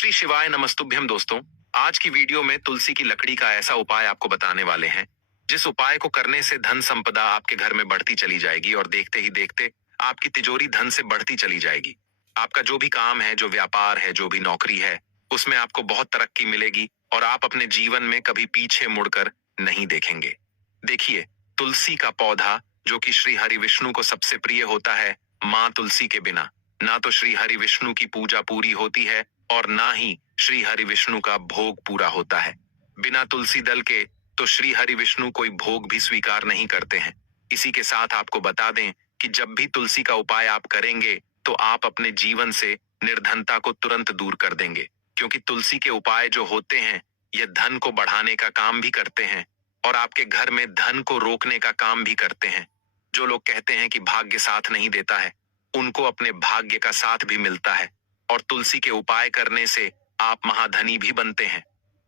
श्री शिवाय नमस्तुभ्यम दोस्तों। आज की वीडियो में तुलसी की लकड़ी का ऐसा उपाय आपको बताने वाले हैं जिस उपाय को करने से धन संपदा आपके घर में बढ़ती चली जाएगी और देखते ही देखते आपकी तिजोरी धन से बढ़ती चली जाएगी। आपका जो भी काम है, जो व्यापार है, जो भी नौकरी है, उसमें आपको बहुत तरक्की मिलेगी और आप अपने जीवन में कभी पीछे मुड़कर नहीं देखेंगे। देखिए, तुलसी का पौधा जो कि श्री हरि विष्णु को सबसे प्रिय होता है, माँ तुलसी के बिना ना तो श्री हरि विष्णु की पूजा पूरी होती है और ना ही श्री हरि विष्णु का भोग पूरा होता है। बिना तुलसी दल के तो श्री हरि विष्णु कोई भोग भी स्वीकार नहीं करते हैं। इसी के साथ आपको बता दें कि जब भी तुलसी का उपाय आप करेंगे तो आप अपने जीवन से निर्धनता को तुरंत दूर कर देंगे, क्योंकि तुलसी के उपाय जो होते हैं यह धन को बढ़ाने का काम भी करते हैं और आपके घर में धन को रोकने का काम भी करते हैं। जो लोग कहते हैं कि भाग्य साथ नहीं देता है, उनको अपने भाग्य का साथ भी मिलता है और तुलसी के उपाय करने से आप महाधनी भी बनते हैं।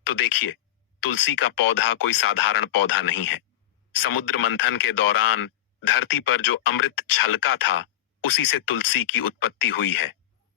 तो देखिए, तुलसी का पौधा कोई साधारण पौधा नहीं है। समुद्र मंथन के दौरान धरती पर जो अमृत छलका था, उसी से तुलसी की उत्पत्ति हुई है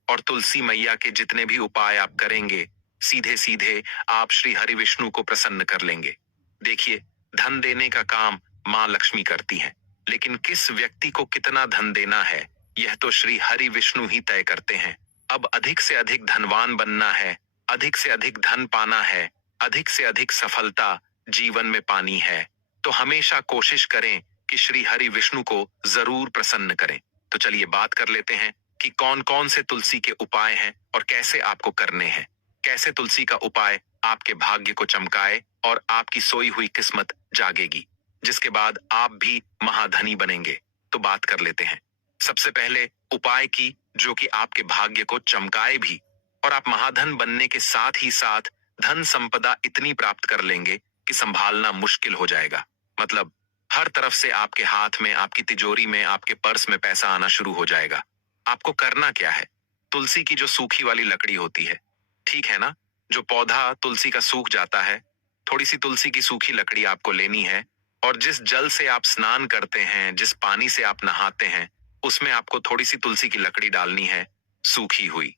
और तुलसी मैया के जितने भी उपाय आप करेंगे, सीधे सीधे आप श्री हरि विष्णु को प्रसन्न कर लेंगे। देखिए, धन देने का काम माँ लक्ष्मी करती हैं, लेकिन किस व्यक्ति को कितना धन देना है यह तो श्री हरि विष्णु ही तय करते हैं। अब अधिक से अधिक धनवान बनना है, अधिक से अधिक धन पाना है, अधिक से अधिक सफलता जीवन में पानी है, तो हमेशा कोशिश करें कि श्री हरि विष्णु को जरूर प्रसन्न करें। तो चलिए बात कर लेते हैं कि कौन कौन से तुलसी के उपाय हैं और कैसे आपको करने हैं। कैसे तुलसी का उपाय आपके भाग्य को चमकाए और आपकी सोई हुई किस्मत जागेगी, जिसके बाद आप भी महाधनी बनेंगे। तो बात कर लेते हैं सबसे पहले उपाय की, जो कि आपके भाग्य को चमकाए भी और आप महाधन बनने के साथ ही साथ धन संपदा इतनी प्राप्त कर लेंगे कि संभालना मुश्किल हो जाएगा। मतलब हर तरफ से आपके हाथ में, आपकी तिजोरी में, आपके पर्स में पैसा आना शुरू हो जाएगा। आपको करना क्या है? तुलसी की जो सूखी वाली लकड़ी होती है, ठीक है ना, जो पौधा तुलसी का सूख जाता है, थोड़ी सी तुलसी की सूखी लकड़ी आपको लेनी है और जिस जल से आप स्नान करते हैं, जिस पानी से आप नहाते हैं, उसमें आपको थोड़ी सी तुलसी की लकड़ी डालनी है, सूखी हुई,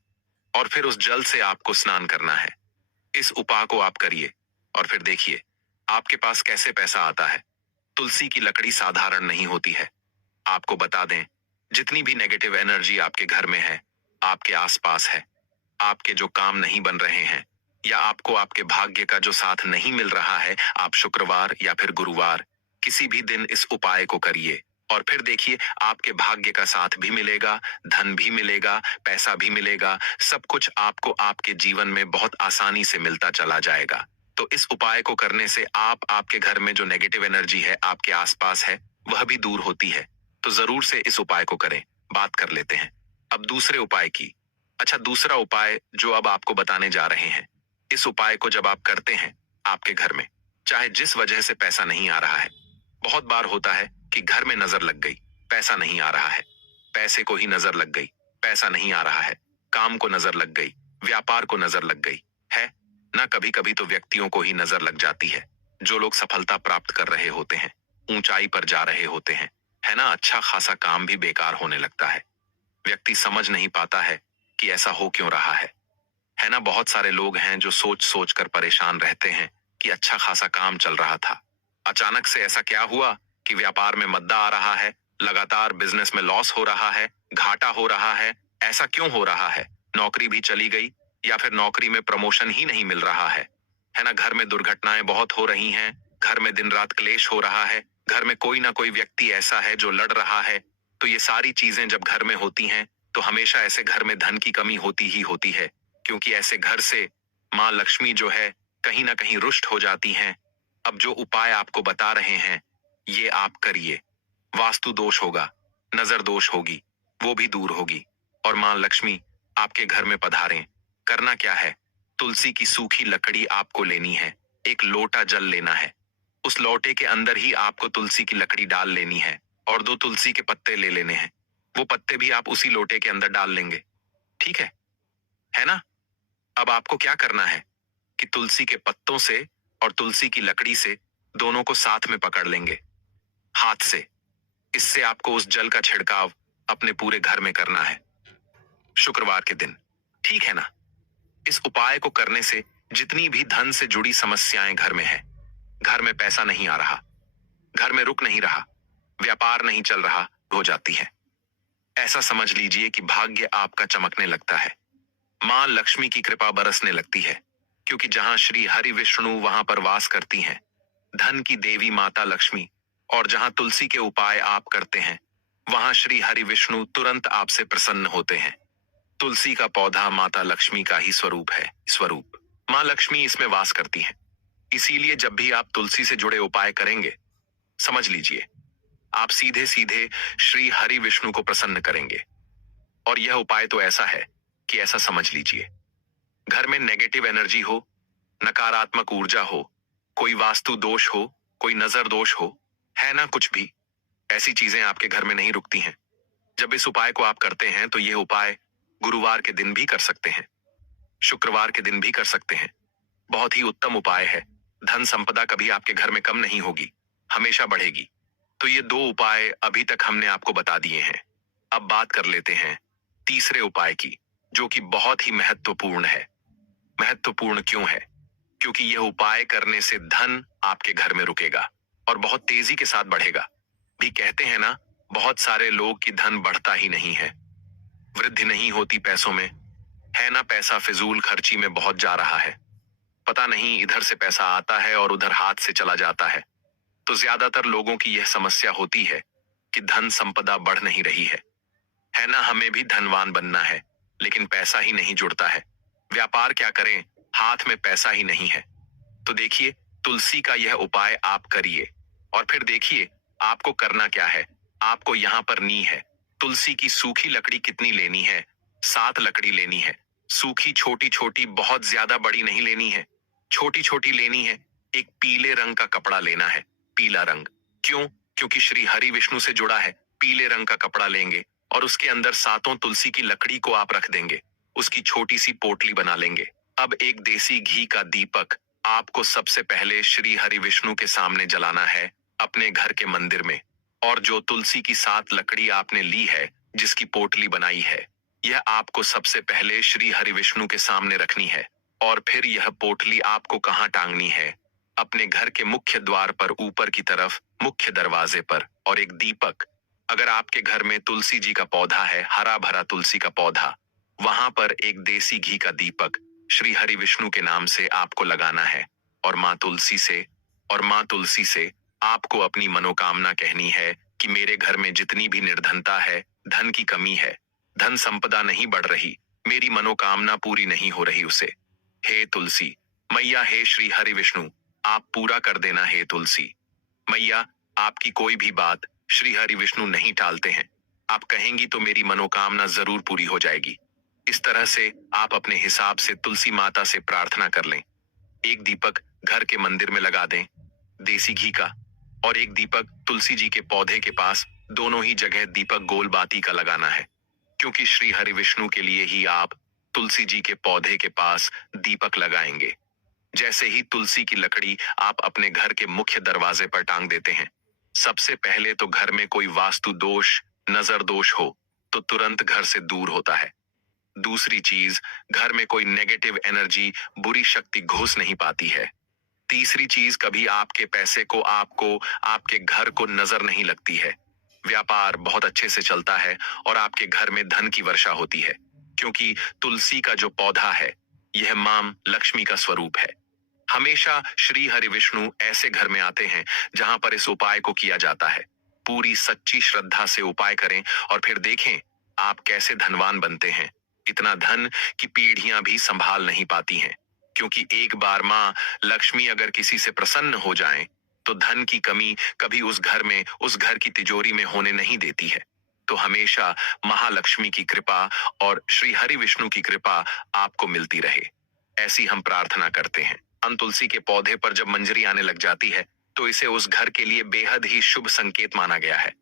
और फिर उस जल से आपको स्नान करना है। इस उपाय को आप करिए और फिर देखिए आपके पास कैसे पैसा आता है। तुलसी की लकड़ी साधारण नहीं होती है। आपको बता दें, जितनी भी नेगेटिव एनर्जी आपके घर में है, आपके आसपास है, आपके जो काम नहीं बन रहे हैं या आपको आपके भाग्य का जो साथ नहीं मिल रहा है, आप शुक्रवार या फिर गुरुवार किसी भी दिन इस उपाय को करिए और फिर देखिए आपके भाग्य का साथ भी मिलेगा, धन भी मिलेगा, पैसा भी मिलेगा, सब कुछ आपको आपके जीवन में बहुत आसानी से मिलता चला जाएगा। तो इस उपाय को करने से आप आपके घर में जो नेगेटिव एनर्जी है, आपके आसपास है, वह भी दूर होती है। तो जरूर से इस उपाय को करें। बात कर लेते हैं अब दूसरे उपाय की। अच्छा, दूसरा उपाय जो अब आपको बताने जा रहे हैं, इस उपाय को जब आप करते हैं आपके घर में, चाहे जिस वजह से पैसा नहीं आ रहा है, बहुत बार होता है कि घर में नजर लग गई, पैसा नहीं आ रहा है, पैसे को ही नजर लग गई, पैसा नहीं आ रहा है, काम को नजर लग गई, व्यापार को नजर लग गई है ना, कभी कभी तो व्यक्तियों को ही नजर लग जाती है। जो लोग सफलता प्राप्त कर रहे होते हैं, ऊंचाई पर जा रहे होते हैं, है ना, अच्छा खासा काम भी बेकार होने लगता है। व्यक्ति समझ नहीं पाता है कि ऐसा हो क्यों रहा है ना। बहुत सारे लोग हैं जो सोच सोच कर परेशान रहते हैं कि अच्छा खासा काम चल रहा था, अचानक से ऐसा क्या हुआ कि व्यापार में मद्दा आ रहा है, लगातार बिजनेस में लॉस हो रहा है, घाटा हो रहा है। ऐसा क्यों हो रहा है? नौकरी भी चली गई या फिर नौकरी में प्रमोशन ही नहीं मिल रहा है ना। घर में दुर्घटनाएं बहुत हो रही हैं, घर में दिन रात क्लेश हो रहा है, घर में कोई ना कोई व्यक्ति ऐसा है जो लड़ रहा है। तो ये सारी चीजें जब घर में होती हैं तो हमेशा ऐसे घर में धन की कमी होती ही होती है, क्योंकि ऐसे घर से माँ लक्ष्मी जो है कहीं ना कहीं रुष्ट हो जाती हैं। अब जो उपाय आपको बता रहे हैं ये आप करिए। वास्तु दोष होगा, नजर दोष होगी, वो भी दूर होगी और माँ लक्ष्मी आपके घर में पधारें। करना क्या है? तुलसी की सूखी लकड़ी आपको लेनी है, एक लोटा जल लेना है, उस लोटे के अंदर ही आपको तुलसी की लकड़ी डाल लेनी है और 2 तुलसी के पत्ते ले लेने हैं। वो पत्ते भी आप उसी लोटे के अंदर डाल लेंगे, ठीक है ना। अब आपको क्या करना है कि तुलसी के पत्तों से और तुलसी की लकड़ी से दोनों को साथ में पकड़ लेंगे हाथ से। इससे आपको उस जल का छिड़काव अपने पूरे घर में करना है शुक्रवार के दिन, ठीक है ना। इस उपाय को करने से जितनी भी धन से जुड़ी समस्याएं घर में है, घर में पैसा नहीं आ रहा, घर में रुक नहीं रहा, व्यापार नहीं चल रहा, हो जाती है। ऐसा समझ लीजिए कि भाग्य आपका चमकने लगता है, मां लक्ष्मी की कृपा बरसने लगती है, क्योंकि जहां श्री हरि विष्णु वहां पर वास करती हैं, धन की देवी माता लक्ष्मी। और जहां तुलसी के उपाय आप करते हैं, वहां श्री हरि विष्णु तुरंत आपसे प्रसन्न होते हैं। तुलसी का पौधा माता लक्ष्मी का ही स्वरूप है, स्वरूप मां लक्ष्मी इसमें वास करती हैं। इसीलिए जब भी आप तुलसी से जुड़े उपाय करेंगे, समझ लीजिए आप सीधे सीधे श्री हरि विष्णु को प्रसन्न करेंगे। और यह उपाय तो ऐसा है कि ऐसा समझ लीजिए, घर में नेगेटिव एनर्जी हो, नकारात्मक ऊर्जा हो, कोई वास्तु दोष हो, कोई नजर दोष हो, है ना, कुछ भी ऐसी चीजें आपके घर में नहीं रुकती हैं। जब इस उपाय को आप करते हैं तो यह उपाय गुरुवार के दिन भी कर सकते हैं, शुक्रवार के दिन भी कर सकते हैं। बहुत ही उत्तम उपाय है। धन संपदा कभी आपके घर में कम नहीं होगी, हमेशा बढ़ेगी। तो ये दो उपाय अभी तक हमने आपको बता दिए हैं। अब बात कर लेते हैं तीसरे उपाय की, जो कि बहुत ही महत्वपूर्ण है। महत्वपूर्ण क्यों है? क्योंकि यह उपाय करने से धन आपके घर में रुकेगा और बहुत तेजी के साथ बढ़ेगा भी। कहते हैं ना, बहुत सारे लोग की धन बढ़ता ही नहीं है, वृद्धि नहीं होती पैसों में, है ना, पैसा फिजूल खर्ची में बहुत जा रहा है। पता नहीं इधर से पैसा आता है और उधर हाथ से चला जाता है। तो ज्यादातर लोगों की यह समस्या होती है कि धन संपदा बढ़ नहीं रही है ना। हमें भी धनवान बनना है, लेकिन पैसा ही नहीं जुड़ता है। व्यापार क्या करें, हाथ में पैसा ही नहीं है। तो देखिए, तुलसी का यह उपाय आप करिए और फिर देखिए आपको करना क्या है। आपको यहाँ पर नी है, तुलसी की सूखी लकड़ी कितनी लेनी है? 7 लकड़ी लेनी है। सूखी छोटी छोटी, बहुत ज्यादा बड़ी नहीं लेनी है, छोटी छोटी लेनी है। एक पीले रंग का कपड़ा लेना है, पीला रंग। क्यों? क्योंकि श्री हरि विष्णु से जुड़ा है। पीले रंग का कपड़ा लेंगे और उसके अंदर 7 तुलसी की लकड़ी को आप रख देंगे, उसकी छोटी सी पोटली बना लेंगे। अब एक देसी घी का दीपक आपको सबसे पहले श्री हरि विष्णु के सामने जलाना है, अपने घर के मंदिर में। और जो तुलसी की 7 लकड़ी आपने ली है, जिसकी पोटली बनाई है, यह आपको सबसे पहले श्री हरि विष्णु के सामने रखनी है। और फिर यह पोटली आपको कहाँ टांगनी है? अपने घर के मुख्य द्वार पर ऊपर की तरफ, मुख्य दरवाजे पर। और एक दीपक, अगर आपके घर में तुलसी जी का पौधा है, हरा भरा तुलसी का पौधा, वहां पर एक देसी घी का दीपक श्री हरि विष्णु के नाम से आपको लगाना है। और माँ तुलसी से आपको अपनी मनोकामना कहनी है कि मेरे घर में जितनी भी निर्धनता है, धन की कमी है, धन संपदा नहीं बढ़ रही, मेरी मनोकामना पूरी नहीं हो रही, उसे हे तुलसी मैया, हे श्री हरि विष्णु, आप पूरा कर देना। हे तुलसी मैया, आपकी कोई भी बात श्री हरि विष्णु नहीं टालते हैं। आप कहेंगी तो मेरी मनोकामना जरूर पूरी हो जाएगी। इस तरह से आप अपने हिसाब से तुलसी माता से प्रार्थना कर लें। एक दीपक घर के मंदिर में लगा दें, देसी घी का, और एक दीपक तुलसी जी के पौधे के पास। दोनों ही जगह दीपक गोल बाती का लगाना है, क्योंकि श्री हरि विष्णु के लिए ही आप तुलसी जी के पौधे के पास दीपक लगाएंगे। जैसे ही तुलसी की लकड़ी आप अपने घर के मुख्य दरवाजे पर टांग देते हैं, सबसे पहले तो घर में कोई वास्तु दोष, नजर दोष हो तो तुरंत घर से दूर होता है। दूसरी चीज, घर में कोई नेगेटिव एनर्जी, बुरी शक्ति घुस नहीं पाती है। तीसरी चीज, कभी आपके पैसे को, आपको, आपके घर को नजर नहीं लगती है। व्यापार बहुत अच्छे से चलता है और आपके घर में धन की वर्षा होती है, क्योंकि तुलसी का जो पौधा है, यह मां लक्ष्मी का स्वरूप है। हमेशा श्री हरि विष्णु ऐसे घर में आते हैं जहां पर इस उपाय को किया जाता है। पूरी सच्ची श्रद्धा से उपाय करें और फिर देखें आप कैसे धनवान बनते हैं। इतना धन कि पीढ़ियां भी संभाल नहीं पाती हैं, क्योंकि एक बार मां लक्ष्मी अगर किसी से प्रसन्न हो जाएं, तो धन की कमी कभी उस घर में, उस घर की तिजोरी में होने नहीं देती है। तो हमेशा महालक्ष्मी की कृपा और श्री हरि विष्णु की कृपा आपको मिलती रहे, ऐसी हम प्रार्थना करते हैं। तुलसी के पौधे पर जब मंजरी आने लग जाती है, तो इसे उस घर के लिए बेहद ही शुभ संकेत माना गया है।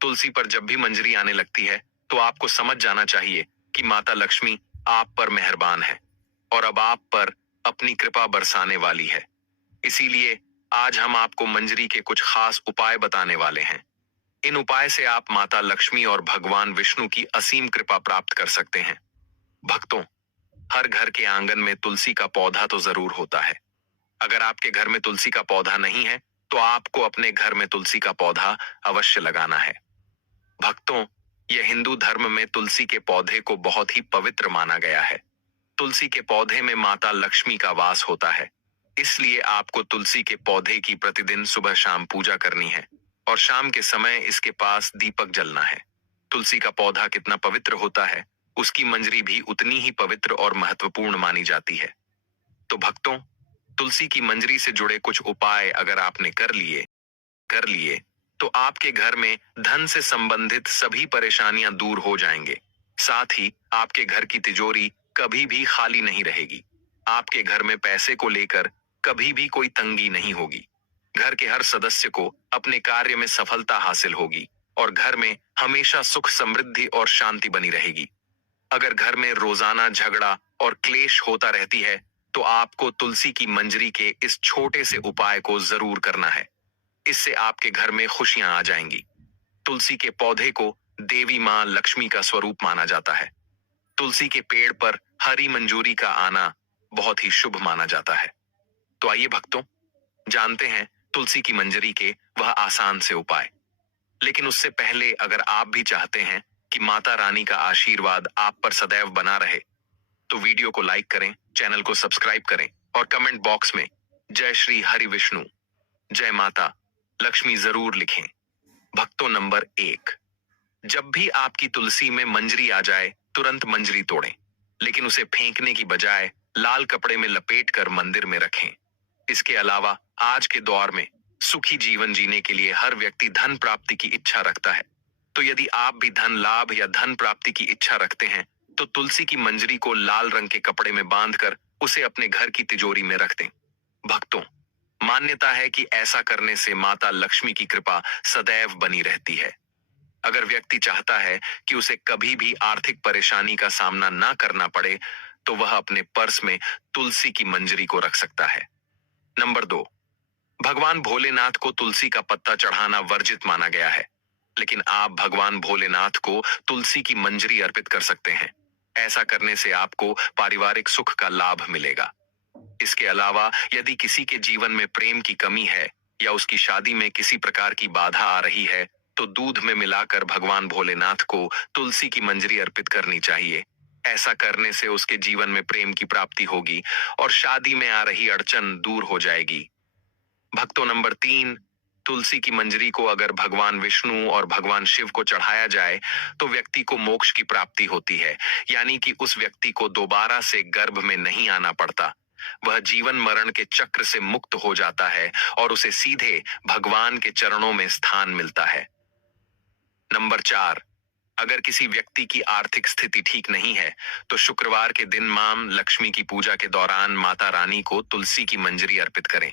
तुलसी पर जब भी मंजरी आने लगती है, तो आपको समझ जाना चाहिए कि माता लक्ष्मी आप पर मेहरबान है और अब आप पर अपनी कृपा बरसाने वाली है। इसीलिए आज हम आपको मंजरी के कुछ खास उपाय बताने वाले हैं। इन उपाय से आप माता लक्ष्मी और भगवान विष्णु की असीम कृपा प्राप्त कर सकते हैं। भक्तों, हर घर के आंगन में तुलसी का पौधा तो जरूर होता है। अगर आपके घर में तुलसी का पौधा नहीं है तो आपको अपने घर में तुलसी का पौधा अवश्य लगाना है। भक्तों, यह हिंदू धर्म में तुलसी के पौधे को बहुत ही पवित्र माना गया है। तुलसी के पौधे में माता लक्ष्मी का वास होता है, इसलिए आपको तुलसी के पौधे की प्रतिदिन सुबह शाम पूजा करनी है और शाम के समय इसके पास दीपक जलना है। तुलसी का पौधा कितना पवित्र होता है, उसकी मंजरी भी उतनी ही पवित्र और महत्वपूर्ण मानी जाती है। तो भक्तों, तुलसी की मंजरी से जुड़े कुछ उपाय अगर आपने कर लिए तो आपके घर में धन से संबंधित सभी परेशानियां दूर हो जाएंगे। साथ ही आपके घर की तिजोरी कभी भी खाली नहीं रहेगी। आपके घर में पैसे को लेकर कभी भी कोई तंगी नहीं होगी। घर के हर सदस्य को अपने कार्य में सफलता हासिल होगी और घर में हमेशा सुख समृद्धि और शांति बनी रहेगी। अगर घर में रोजाना झगड़ा और क्लेश होता रहती है तो आपको तुलसी की मंजरी के इस छोटे से उपाय को जरूर करना है। इससे आपके घर में खुशियां आ जाएंगी। तुलसी के पौधे को देवी मां लक्ष्मी का स्वरूप माना जाता है। तुलसी के पेड़ पर हरी मंजूरी का आना बहुत ही शुभ माना जाता है। तो आइए भक्तों, जानते हैं तुलसी की मंजरी के वह आसान से उपाय। लेकिन उससे पहले अगर आप भी चाहते हैं कि माता रानी का आशीर्वाद आप पर सदैव बना रहे तो वीडियो को लाइक करें, चैनल को सब्सक्राइब करें और कमेंट बॉक्स में जय श्री हरि विष्णु, जय माता लक्ष्मी जरूर लिखें। भक्तों, नंबर 1, जब भी आपकी तुलसी में मंजरी आ जाए तुरंत मंजरी तोड़ें, लेकिन उसे फेंकने की बजाय लाल कपड़े में लपेटकर मंदिर में रखें। इसके अलावा आज के दौर में सुखी जीवन जीने के लिए हर व्यक्ति धन प्राप्ति की इच्छा रखता है। तो यदि आप भी धन लाभ या धन प्राप्ति की इच्छा रखते हैं तो तुलसी की मंजरी को लाल रंग के कपड़े में बांधकर उसे अपने घर की तिजोरी में रख दें। भक्तों, मान्यता है कि ऐसा करने से माता लक्ष्मी की कृपा सदैव बनी रहती है। अगर व्यक्ति चाहता है कि उसे कभी भी आर्थिक परेशानी का सामना ना करना पड़े तो वह अपने पर्स में तुलसी की मंजरी को रख सकता है। नंबर 2, भगवान भोलेनाथ को तुलसी का पत्ता चढ़ाना वर्जित माना गया है, लेकिन आप भगवान भोलेनाथ को तुलसी की मंजरी अर्पित कर सकते हैं। ऐसा करने से आपको पारिवारिक सुख का लाभ मिलेगा। इसके अलावा यदि किसी के जीवन में प्रेम की कमी है या उसकी शादी में किसी प्रकार की बाधा आ रही है तो दूध में मिलाकर भगवान भोलेनाथ को तुलसी की मंजरी अर्पित करनी चाहिए। ऐसा करने से उसके जीवन में प्रेम की प्राप्ति होगी और शादी में आ रही अड़चन दूर हो जाएगी। भक्तों, नंबर 3, तुलसी की मंजरी को अगर भगवान विष्णु और भगवान शिव को चढ़ाया जाए तो व्यक्ति को मोक्ष की प्राप्ति होती है, यानी कि उस व्यक्ति को दोबारा से गर्भ में नहीं आना पड़ता। वह जीवन मरण के चक्र से मुक्त हो जाता है और उसे सीधे भगवान के चरणों में स्थान मिलता है। नंबर 4, अगर किसी व्यक्ति की आर्थिक स्थिति ठीक नहीं है तो शुक्रवार के दिन मां लक्ष्मी की पूजा के दौरान माता रानी को तुलसी की मंजरी अर्पित करें।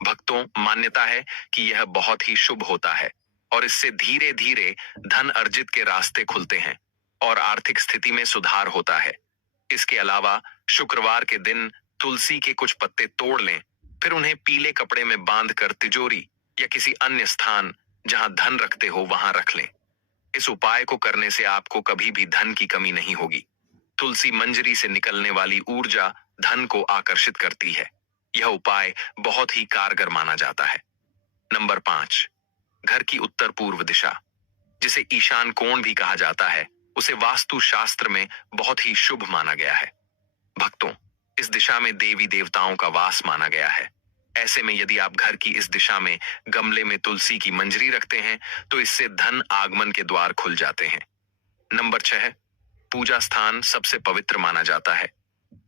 भक्तों, मान्यता है कि यह बहुत ही शुभ होता है और इससे धीरे धीरे धन अर्जित के रास्ते खुलते हैं और आर्थिक स्थिति में सुधार होता है। इसके अलावा शुक्रवार के दिन तुलसी के कुछ पत्ते तोड़ लें, फिर उन्हें पीले कपड़े में बांधकर तिजोरी या किसी अन्य स्थान जहां धन रखते हो वहां रख लें। इस उपाय को करने से आपको कभी भी धन की कमी नहीं होगी। तुलसी मंजरी से निकलने वाली ऊर्जा धन को आकर्षित करती है। यह उपाय बहुत ही कारगर माना जाता है। नंबर 5, घर की उत्तर पूर्व दिशा, जिसे ईशान कोण भी कहा जाता है, उसे वास्तु शास्त्र में बहुत ही शुभ माना गया है। भक्तों, इस दिशा में देवी देवताओं का वास माना गया है। ऐसे में यदि आप घर की इस दिशा में गमले में तुलसी की मंजरी रखते हैं तो इससे धन आगमन के द्वार खुल जाते हैं। नंबर 6, पूजा स्थान सबसे पवित्र माना जाता है।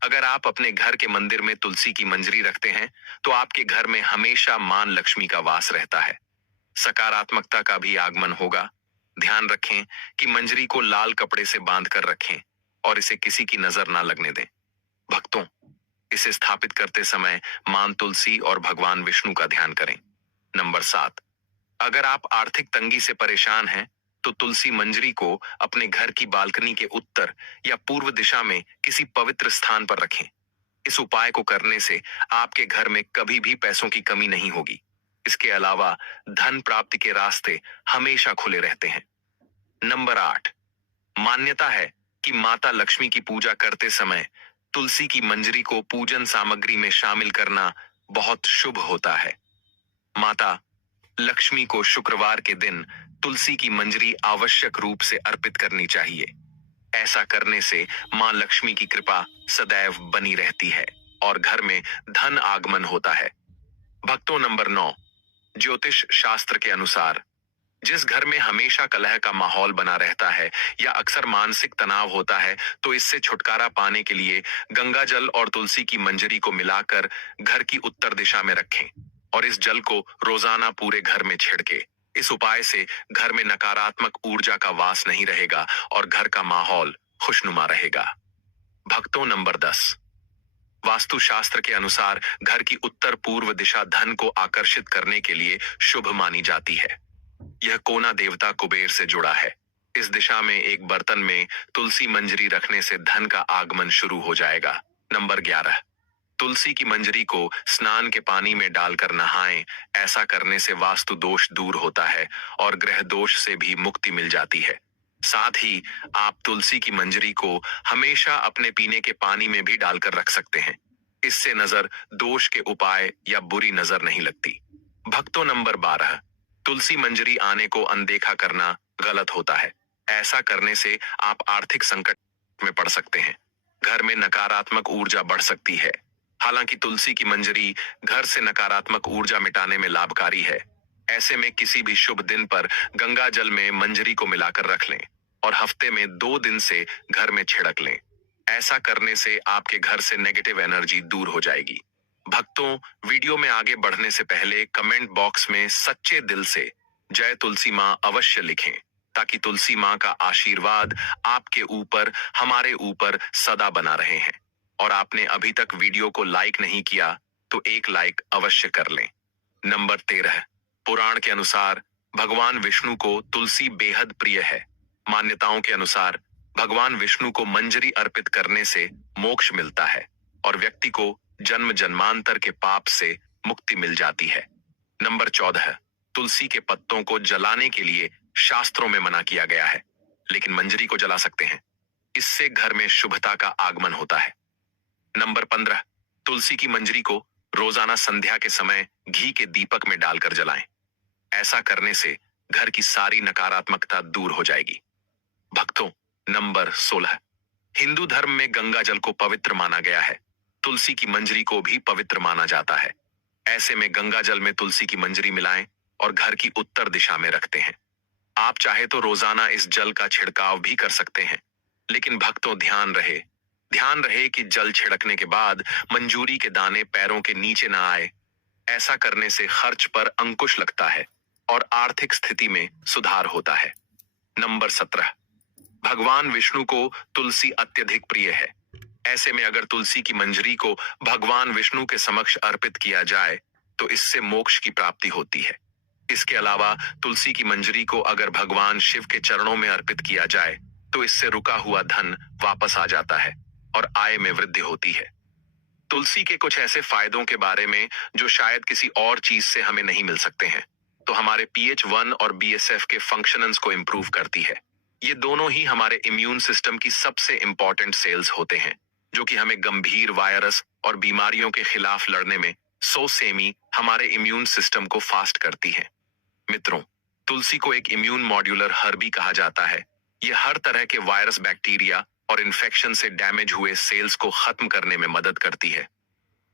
अगर आप अपने घर के मंदिर में तुलसी की मंजरी रखते हैं तो आपके घर में हमेशा मां लक्ष्मी का वास रहता है। सकारात्मकता का भी आगमन होगा। ध्यान रखें कि मंजरी को लाल कपड़े से बांधकर रखें और इसे किसी की नजर ना लगने दें। भक्तों, इसे स्थापित करते समय मां तुलसी और भगवान विष्णु का ध्यान करें। नंबर 7, अगर आप आर्थिक तंगी से परेशान हैं तो तुलसी मंजरी को अपने घर की बालकनी के उत्तर या पूर्व दिशा में किसी पवित्र स्थान पर रखें। इस उपाय को करने से आपके घर में कभी भी पैसों की कमी नहीं होगी। इसके अलावा धन प्राप्ति के रास्ते हमेशा खुले रहते हैं। नंबर 8, मान्यता है कि माता लक्ष्मी की पूजा करते समय तुलसी की मंजरी को पूजन सामग्री में शामिल करना बहुत शुभ होता है। माता लक्ष्मी को शुक्रवार के दिन तुलसी की मंजरी आवश्यक रूप से अर्पित करनी चाहिए। ऐसा करने से मां लक्ष्मी की कृपा सदैव बनी रहती है और घर में धन आगमन होता है। भक्तों, नंबर 9, ज्योतिष शास्त्र के अनुसार जिस घर में हमेशा कलह का माहौल बना रहता है या अक्सर मानसिक तनाव होता है, तो इससे छुटकारा पाने के लिए गंगा जल और तुलसी की मंजरी को मिलाकर घर की उत्तर दिशा में रखें और इस जल को रोजाना पूरे घर में छिड़के। इस उपाय से घर में नकारात्मक ऊर्जा का वास नहीं रहेगा और घर का माहौल खुशनुमा रहेगा। भक्तों, नंबर 10, वास्तुशास्त्र के अनुसार घर की उत्तर पूर्व दिशा धन को आकर्षित करने के लिए शुभ मानी जाती है। यह कोना देवता कुबेर से जुड़ा है। इस दिशा में एक बर्तन में तुलसी मंजरी रखने से धन का आगमन शुरू हो जाएगा। नंबर 11, तुलसी की मंजरी को स्नान के पानी में डालकर नहाएं। ऐसा करने से वास्तु दोष दूर होता है और ग्रह दोष से भी मुक्ति मिल जाती है। साथ ही आप तुलसी की मंजरी को हमेशा अपने पीने के पानी में भी डालकर रख सकते हैं। इससे नजर दोष के उपाय या बुरी नजर नहीं लगती। भक्तों, नंबर 12, तुलसी मंजरी आने को अनदेखा करना गलत होता है। ऐसा करने से आप आर्थिक संकट में पड़ सकते हैं। घर में नकारात्मक ऊर्जा बढ़ सकती है। हालांकि तुलसी की मंजरी घर से नकारात्मक ऊर्जा मिटाने में लाभकारी है। ऐसे में किसी भी शुभ दिन पर गंगा जल में मंजरी को मिलाकर रख लें और हफ्ते में 2 दिन से घर में छिड़क लें। ऐसा करने से आपके घर से नेगेटिव एनर्जी दूर हो जाएगी। भक्तों, वीडियो में आगे बढ़ने से पहले कमेंट बॉक्स में सच्चे दिल से जय तुलसी मां अवश्य लिखें, ताकि तुलसी मां का आशीर्वाद आपके ऊपर, हमारे ऊपर सदा बना रहे हैं। और आपने अभी तक वीडियो को लाइक नहीं किया तो एक लाइक अवश्य कर लें। नंबर 13, पुराण के अनुसार भगवान विष्णु को तुलसी बेहद प्रिय है। मान्यताओं के अनुसार भगवान विष्णु को मंजरी अर्पित करने से मोक्ष मिलता है और व्यक्ति को जन्म जन्मांतर के पाप से मुक्ति मिल जाती है। नंबर 14, तुलसी के पत्तों को जलाने के लिए शास्त्रों में मना किया गया है, लेकिन मंजरी को जला सकते हैं। इससे घर में शुभता का आगमन होता है। नंबर 15, तुलसी की मंजरी को रोजाना संध्या के समय घी के दीपक में डालकर जलाएं। ऐसा करने से घर की सारी नकारात्मकता दूर हो जाएगी। भक्तों, नंबर 16, हिंदू धर्म में गंगा जल को पवित्र माना गया है। तुलसी की मंजरी को भी पवित्र माना जाता है। ऐसे में गंगा जल में तुलसी की मंजरी मिलाएं और घर की उत्तर दिशा में रखते हैं। आप चाहे तो रोजाना इस जल का छिड़काव भी कर सकते हैं, लेकिन भक्तों ध्यान रहे कि जल छिड़कने के बाद मंजूरी के दाने पैरों के नीचे ना आए। ऐसा करने से खर्च पर अंकुश लगता है और आर्थिक स्थिति में सुधार होता है। नंबर 17, भगवान विष्णु को तुलसी अत्यधिक प्रिय है। ऐसे में अगर तुलसी की मंजरी को भगवान विष्णु के समक्ष अर्पित किया जाए तो इससे मोक्ष की प्राप्ति होती है। इसके अलावा तुलसी की मंजरी को अगर भगवान शिव के चरणों में अर्पित किया जाए तो इससे रुका हुआ धन वापस आ जाता है और आय में वृद्धि होती है। तुलसी के कुछ ऐसे फायदों के बारे में जो शायद किसी और चीज से हमें नहीं मिल सकते हैं, तो हमारे pH1 और BSF के फंक्शंस को इंप्रूव करती है। ये दोनों ही हमारे इम्यून सिस्टम की सबसे इंपॉर्टेंट सेल्स होते हैं, जो कि हमें गंभीर वायरस और बीमारियों के खिलाफ लड़ने में 100 सेमी हमारे इम्यून सिस्टम को फास्ट करती है। मित्रों, तुलसी को एक इम्यून मॉड्यूलर हर्ब भी कहा जाता है। यह हर तरह के वायरस, बैक्टीरिया और इन्फेक्शन से डैमेज हुए सेल्स को खत्म करने में मदद करती है।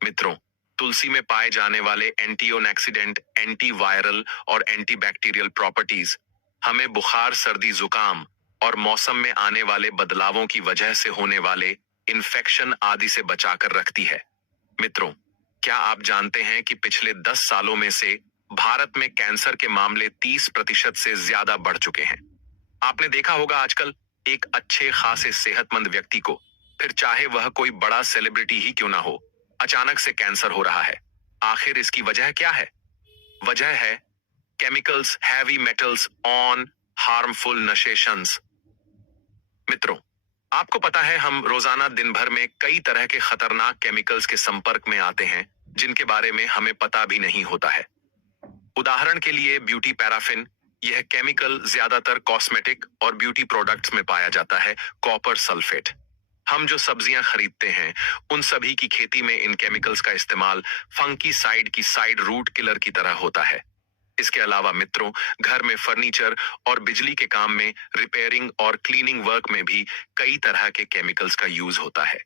मित्रों, तुलसी में पाए जाने वाले एंटीऑक्सीडेंट, एंटीवायरल और एंटीबैक्टीरियल प्रॉपर्टीज हमें बुखार, सर्दी, जुकाम और मौसम में आने वाले बदलावों की वजह से होने वाले इन्फेक्शन आदि से बचाकर रखती है। मित्रों, क्या आप जानते हैं कि पिछले 10 सालों में से भारत में कैंसर के मामले 30% से ज्यादा बढ़ चुके हैं। आपने देखा होगा आजकल एक अच्छे खासे सेहतमंद व्यक्ति को, फिर चाहे वह कोई बड़ा सेलिब्रिटी ही क्यों ना हो, अचानक से कैंसर हो रहा है। आखिर इसकी वजह क्या है? वजह है chemicals, heavy metals on harmful नशेशंस। मित्रों, आपको पता है हम रोजाना दिन भर में कई तरह के खतरनाक केमिकल्स के संपर्क में आते हैं जिनके बारे में हमें पता भी नहीं होता है। उदाहरण के लिए ब्यूटी पैराफिन, यह केमिकल ज्यादातर कॉस्मेटिक और ब्यूटी प्रोडक्ट्स में पाया जाता है। कॉपर सल्फेट, हम जो सब्जियां खरीदते हैं उन सभी की खेती में इन केमिकल्स का इस्तेमाल फंकी साइड की साइड रूट किलर की तरह होता है। इसके अलावा मित्रों, घर में फर्नीचर और बिजली के काम में रिपेयरिंग और क्लीनिंग वर्क में भी कई तरह के केमिकल्स का यूज होता है।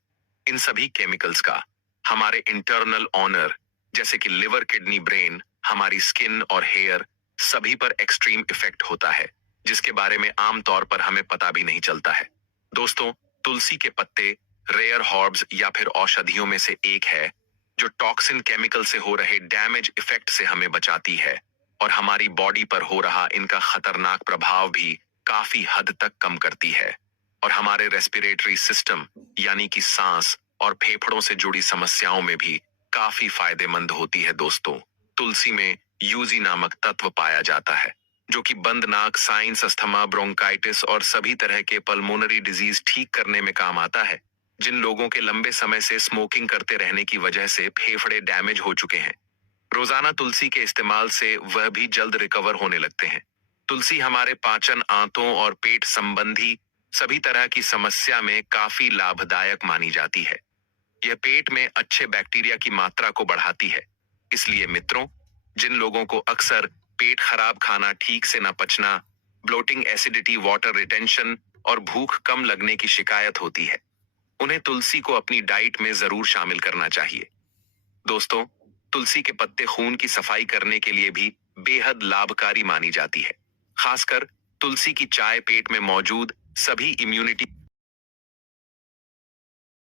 इन सभी केमिकल्स का हमारे इंटरनल ऑनर जैसे कि लिवर, किडनी, ब्रेन, हमारी स्किन और हेयर सभी पर एक्सट्रीम इफेक्ट होता है, जिसके बारे में आमतौर पर हमें पता भी नहीं चलता है। दोस्तों, तुलसी के पत्ते रेयर हर्ब्स या फिर औषधियों में से एक है जो टॉक्सिन केमिकल से हो रहे डैमेज इफेक्ट से हमें बचाती है और हमारी बॉडी पर हो रहा इनका खतरनाक प्रभाव भी काफी हद तक कम करती है और हमारे रेस्पिरेटरी सिस्टम यानी कि सांस और फेफड़ों से जुड़ी समस्याओं में भी काफी फायदेमंद होती है। दोस्तों, तुलसी में यूजी नामक तत्व पाया जाता है जो कि बंद नाक, साइनस, अस्थमा, ब्रोंकाइटिस और सभी तरह के पल्मोनरी डिजीज ठीक करने में काम आता है। जिन लोगों के लंबे समय से स्मोकिंग करते रहने की वजह से फेफड़े डैमेज हो चुके हैं, रोजाना तुलसी के इस्तेमाल से वह भी जल्द रिकवर होने लगते हैं। तुलसी हमारे पाचन, आंतों और पेट संबंधी सभी तरह की समस्या में काफी लाभदायक मानी जाती है। यह पेट में अच्छे बैक्टीरिया की मात्रा को बढ़ाती है। इसलिए मित्रों, जिन लोगों को अक्सर पेट खराब, खाना ठीक से न पचना, ब्लोटिंग, एसिडिटी, वाटर रिटेंशन और भूख कम लगने की शिकायत होती है, उन्हें तुलसी को अपनी डाइट में जरूर शामिल करना चाहिए। दोस्तों, तुलसी के पत्ते खून की सफाई करने के लिए भी बेहद लाभकारी मानी जाती है। खासकर तुलसी की चाय पेट में मौजूद सभी इम्यूनिटी